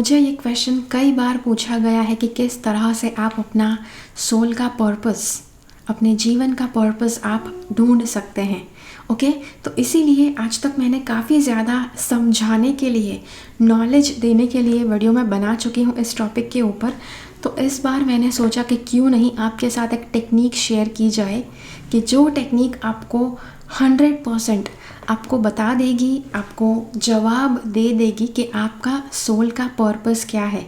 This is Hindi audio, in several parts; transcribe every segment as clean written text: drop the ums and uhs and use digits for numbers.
मुझे ये क्वेश्चन कई बार पूछा गया है कि किस तरह से आप अपना सोल का पर्पस, अपने जीवन का पर्पस आप ढूंढ सकते हैं। ओके, तो इसीलिए आज तक मैंने काफ़ी ज़्यादा समझाने के लिए, नॉलेज देने के लिए वीडियो मैं बना चुकी हूँ इस टॉपिक के ऊपर। तो इस बार मैंने सोचा कि क्यों नहीं आपके साथ एक टेक्निक शेयर की जाए कि जो टेक्निक आपको 100% आपको बता देगी, आपको जवाब दे देगी कि आपका सोल का पर्पस क्या है।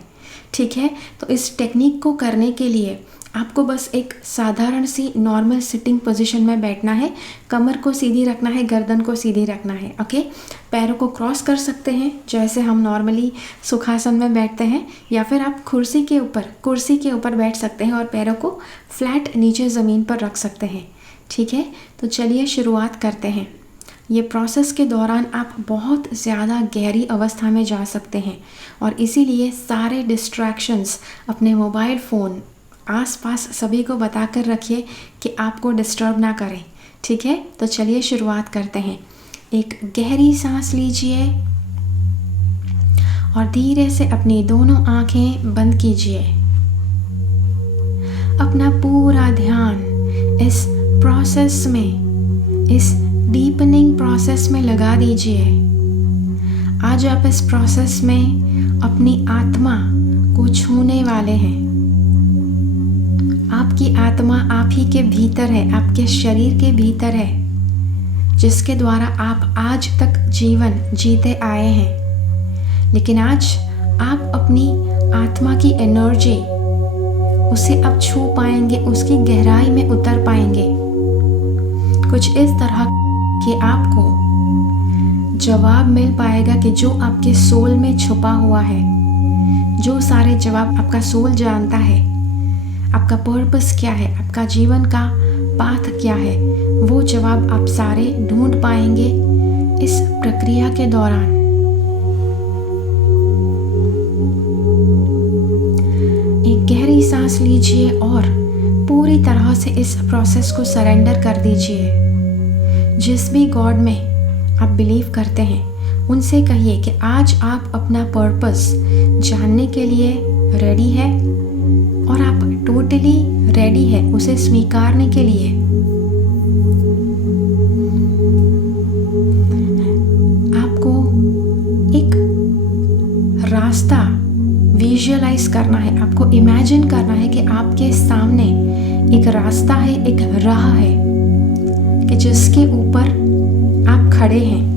ठीक है, तो इस टेक्निक को करने के लिए आपको बस एक साधारण सी नॉर्मल सिटिंग पोजीशन में बैठना है। कमर को सीधी रखना है, गर्दन को सीधी रखना है। ओके, पैरों को क्रॉस कर सकते हैं जैसे हम नॉर्मली सुखासन में बैठते हैं, या फिर आप कुर्सी के ऊपर बैठ सकते हैं और पैरों को फ्लैट नीचे ज़मीन पर रख सकते हैं। ठीक है, तो चलिए शुरुआत करते हैं। ये प्रोसेस के दौरान आप बहुत ज़्यादा गहरी अवस्था में जा सकते हैं और इसीलिए सारे डिस्ट्रैक्शंस, अपने मोबाइल फ़ोन आसपास सभी को बता कर रखिए कि आपको डिस्टर्ब ना करें। ठीक है, तो चलिए शुरुआत करते हैं। एक गहरी सांस लीजिए और धीरे से अपनी दोनों आंखें बंद कीजिए। अपना पूरा ध्यान इस प्रोसेस में, इस डीपनिंग प्रोसेस में लगा दीजिए। आज आप इस प्रोसेस में अपनी आत्मा को छूने वाले हैं। आपकी आत्मा आप ही के भीतर है, आपके शरीर के भीतर है, जिसके द्वारा आप आज तक जीवन जीते आए हैं। लेकिन आज आप अपनी आत्मा की एनर्जी, उसे अब छू पाएंगे, उसकी गहराई में उतर पाएंगे। कुछ इस तरह कि आपको जवाब मिल पाएगा कि जो आपके सोल में छुपा हुआ है, जो सारे जवाब आपका सोल जानता है। आपका पर्पस क्या है, आपका जीवन का पाथ क्या है, वो जवाब आप सारे ढूंढ पाएंगे इस प्रक्रिया के दौरान। एक गहरी सांस लीजिए और पूरी तरह से इस प्रोसेस को सरेंडर कर दीजिए। जिस भी गॉड में आप बिलीव करते हैं, उनसे कहिए कि आज आप अपना पर्पस जानने के लिए रेडी है और आप टोटली रेडी है उसे स्वीकारने के लिए। आपको एक रास्ता विजुअलाइज करना है, आपको इमेजिन करना है कि आपके सामने एक रास्ता है, एक राह है कि जिसके ऊपर आप खड़े हैं।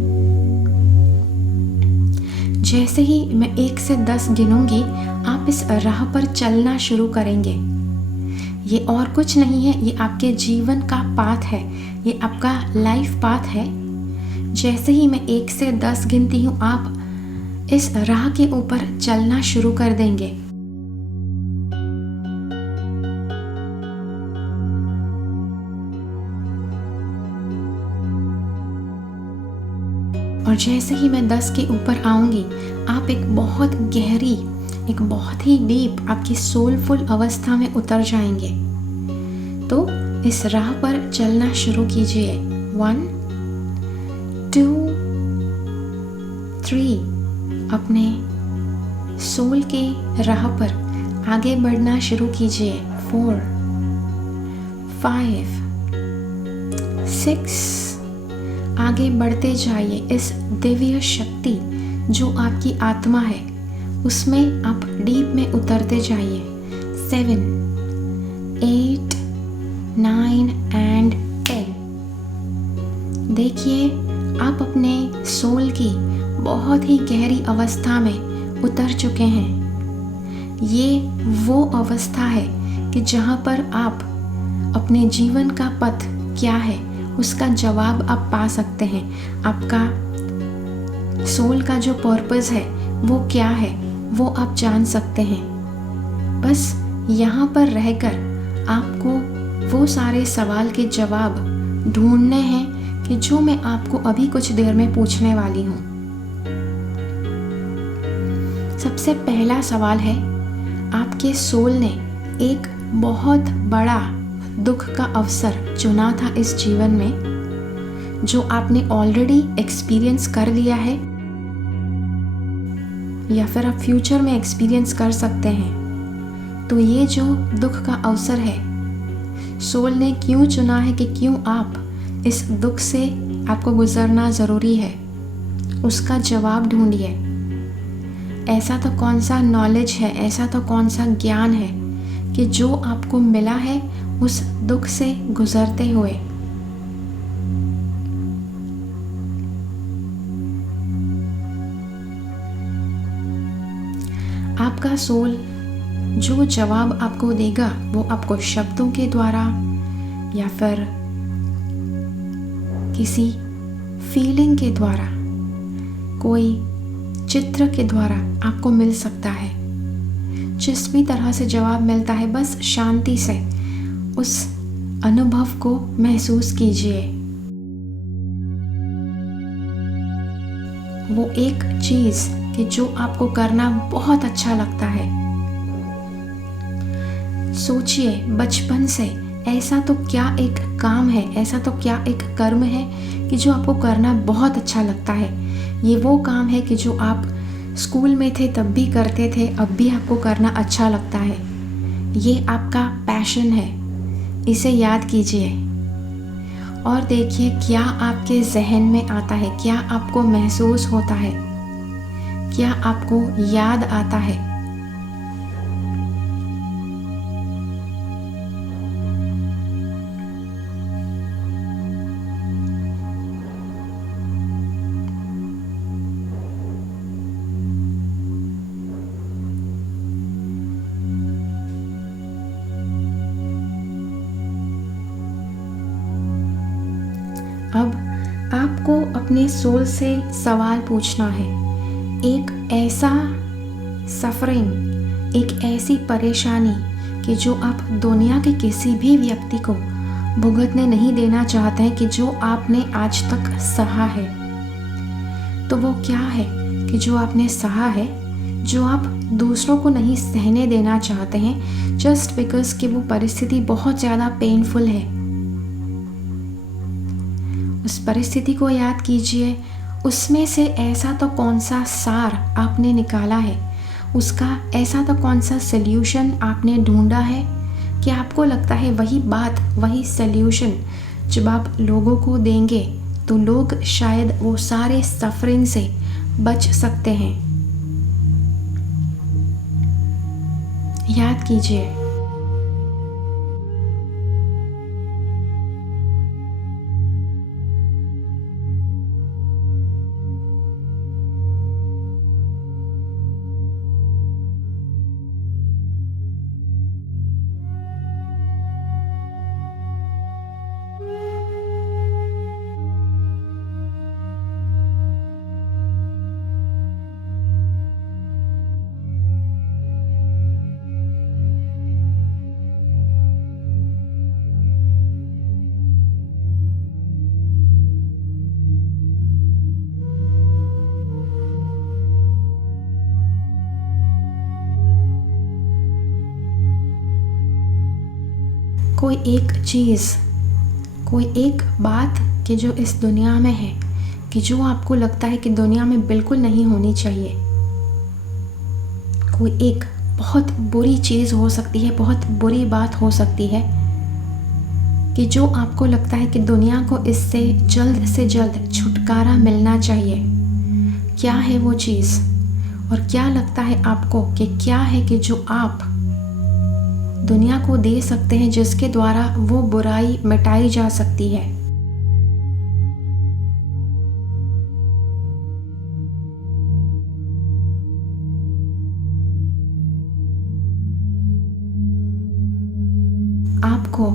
जैसे ही मैं 1 से 10 गिनूंगी, आप इस राह पर चलना शुरू करेंगे। ये और कुछ नहीं है, ये आपके जीवन का पाथ है, ये आपका लाइफ पाथ है। जैसे ही मैं 1 से 10 गिनती हूँ, आप इस राह के ऊपर चलना शुरू कर देंगे। और जैसे ही मैं 10 के ऊपर आऊंगी, आप एक बहुत गहरी, एक बहुत ही डीप, आपकी सोलफुल अवस्था में उतर जाएंगे। तो इस राह पर चलना शुरू कीजिए। 1 2 3 अपने सोल के राह पर आगे बढ़ना शुरू कीजिए। 4 5 6 आगे बढ़ते जाइए। इस दिव्य शक्ति जो आपकी आत्मा है, उसमें आप डीप में उतरते जाइए। 7 8 9 एंड 10। देखिए, आप अपने सोल की बहुत ही गहरी अवस्था में उतर चुके हैं। ये वो अवस्था है कि जहाँ पर आप अपने जीवन का पथ क्या है, उसका जवाब आप पा सकते हैं। आपका सोल का जो पर्पस है वो क्या है, वो आप जान सकते हैं। बस यहाँ पर रहकर आपको वो सारे सवाल के जवाब ढूंढने हैं कि जो मैं आपको अभी कुछ देर में पूछने वाली हूँ। सबसे पहला सवाल है, आपके सोल ने एक बहुत बड़ा दुख का अवसर चुना था इस जीवन में, जो आपने ऑलरेडी एक्सपीरियंस कर लिया है। या फिर आप फ्यूचर में एक्सपीरियंस कर सकते हैं। तो ये जो दुख का अवसर है, सोल ने क्यों चुना है कि क्यों आप इस दुख से आपको गुजरना ज़रूरी है, उसका जवाब ढूंढिए। ऐसा तो कौन सा नॉलेज है, ऐसा तो कौन सा ज्ञान है कि जो आपको मिला है उस दुख से गुजरते हुए। आपका सोल जो जवाब आपको देगा वो आपको शब्दों के द्वारा या फिर किसी फीलिंग के द्वारा, कोई चित्र के द्वारा आपको मिल सकता है। जिस भी तरह से जवाब मिलता है, बस शांति से उस अनुभव को महसूस कीजिए। वो एक चीज़ कि जो आपको करना बहुत अच्छा लगता है। सोचिए बचपन से ऐसा तो क्या एक काम है, ऐसा तो क्या एक कर्म है कि जो आपको करना बहुत अच्छा लगता है। ये वो काम है कि जो आप स्कूल में थे तब भी करते थे, अब भी आपको करना अच्छा लगता है। ये आपका पैशन है, इसे याद कीजिए और देखिए क्या आपके जहन में आता है, क्या आपको महसूस होता है, क्या आपको याद आता है। अब आपको अपने सोल से सवाल पूछना है। एक ऐसा सफरिंग, एक ऐसी परेशानी कि जो आप दुनिया के किसी भी व्यक्ति को भुगतने नहीं देना चाहते हैं, कि जो आपने आज तक सहा है, तो वो क्या है कि जो आपने सहा है, जो आप दूसरों को नहीं सहने देना चाहते हैं, जस्ट बिकॉज कि वो परिस्थिति बहुत ज़्यादा पेनफुल है। उस परिस्थिति को याद कीजिए, उसमें से ऐसा तो कौन सा सार आपने निकाला है, उसका ऐसा तो कौन सा सल्यूशन आपने ढूंढा है कि आपको लगता है वही बात, वही सल्यूशन जब आप लोगों को देंगे तो लोग शायद वो सारे सफरिंग से बच सकते हैं। याद कीजिए। कोई एक चीज़, कोई एक बात कि जो इस दुनिया में है, कि जो आपको लगता है कि दुनिया में बिल्कुल नहीं होनी चाहिए। कोई एक बहुत बुरी चीज़ हो सकती है, बहुत बुरी बात हो सकती है कि जो आपको लगता है कि दुनिया को इससे जल्द से जल्द छुटकारा मिलना चाहिए। क्या है वो चीज़ और क्या लगता है आपको कि क्या है कि जो आप दुनिया को दे सकते हैं, जिसके द्वारा वो बुराई मिटाई जा सकती है। आपको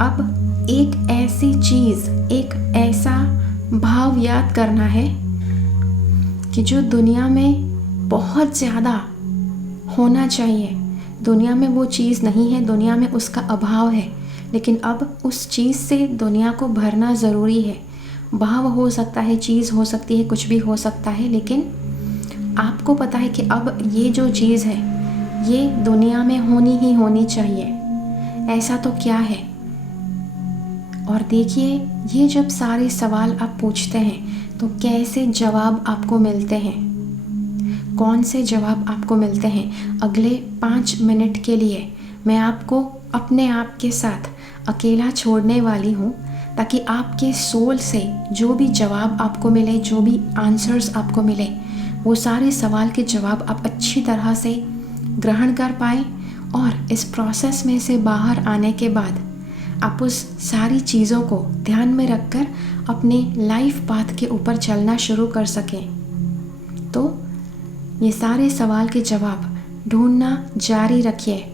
अब एक ऐसी चीज़, एक ऐसा भाव याद करना है कि जो दुनिया में बहुत ज़्यादा होना चाहिए। दुनिया में वो चीज़ नहीं है, दुनिया में उसका अभाव है, लेकिन अब उस चीज़ से दुनिया को भरना ज़रूरी है। भाव हो सकता है, चीज़ हो सकती है, कुछ भी हो सकता है, लेकिन आपको पता है कि अब ये जो चीज़ है ये दुनिया में होनी ही होनी चाहिए। ऐसा तो क्या है? और देखिए, ये जब सारे सवाल आप पूछते हैं तो कैसे जवाब आपको मिलते हैं। कौन से जवाब आपको मिलते हैं। अगले 5 मिनट के लिए मैं आपको अपने आप के साथ अकेला छोड़ने वाली हूँ, ताकि आपके सोल से जो भी जवाब आपको मिले, जो भी आंसर्स आपको मिले, वो सारे सवाल के जवाब आप अच्छी तरह से ग्रहण कर पाए। और इस प्रोसेस में से बाहर आने के बाद आप उस सारी चीज़ों को ध्यान में रखकर अपने लाइफ पाथ के ऊपर चलना शुरू कर सकें। तो ये सारे सवाल के जवाब ढूंढना जारी रखिए।